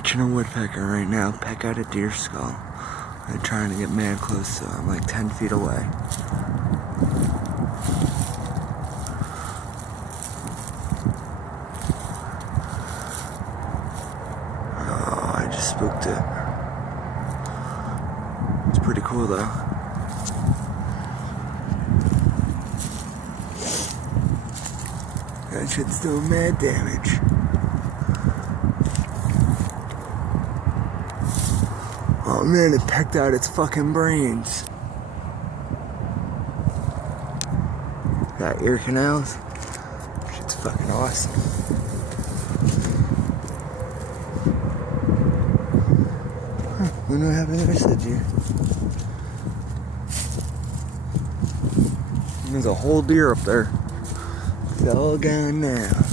watching a woodpecker right now peck at a deer skull. They're trying to get mad close to him, like 10 feet away. Oh, I just spooked it. It's pretty cool though. That shit's doing mad damage. Oh man, it pecked out its fucking brains. Got ear canals. Shit's fucking awesome. Huh, wonder what happened to the rest of the deer. There's a whole deer up there. It's all gone now.